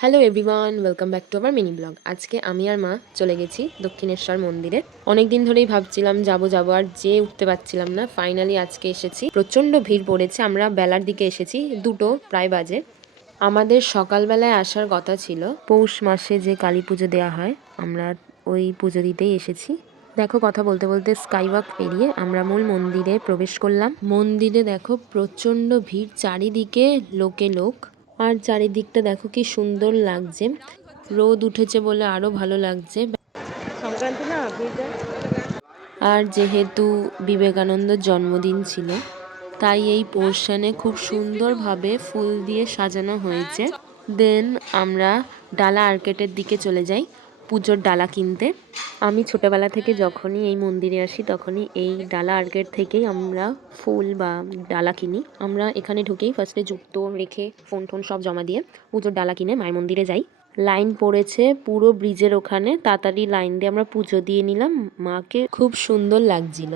Hello everyone, welcome back to our mini blog. আজকে আমি আর মা চলে গেছি দক্ষিণেশ্বর মন্দিরে। অনেক দিন ধরেই ভাবছিলাম যাব যাব, আর যেয়ে উঠতে পারছিলাম না। ফাইনালি আজকে এসেছি। প্রচণ্ড ভিড় পড়েছে। আমরা বেলার দিকে এসেছি, 2টো প্রায় বাজে। আমাদের সকালবেলায় আসার কথা ছিল। পৌষ মাসে যে কালী পুজো দেওয়া হয়, আমরা ওই পুজো দিতেই এসেছি। দেখো, কথা বলতে বলতে স্কাইওয়াক পেরিয়ে আমরা মূল মন্দিরে প্রবেশ করলাম। মন্দিরে দেখো প্রচণ্ড ভিড়, চারিদিকে লোকে লোক। আর চারিদিকটা দেখো কি সুন্দর লাগছে। রোদ উঠেছে বলে আরো ভালো লাগছে। সংক্রান্তি না, আর যেহেতু বিবেকানন্দর জন্মদিন ছিল, তাই এই পোর্শনে খুব সুন্দরভাবে ফুল দিয়ে সাজানো হয়েছে। দেন আমরা ডালা আর্কেটের দিকে চলে যাই পুজোর ডালা কিনতে। আমি ছোটবেলা থেকে যখনই এই মন্দিরে আসি, তখনই এই ডালা আর্কেট থেকেই আমরা ফুল বা ডালা কিনি। আমরা এখানে ঢুকেই ফার্স্টে জুতো রেখে ফোন টোন সব জমা দিয়ে পুজোর ডালা কিনে মায়ের মন্দিরে যাই। লাইন পড়েছে পুরো ব্রিজের ওখানে। তাড়াতাড়ি লাইন দিয়ে আমরা পুজো দিয়ে নিলাম। মাকে খুব সুন্দর লাগছিল।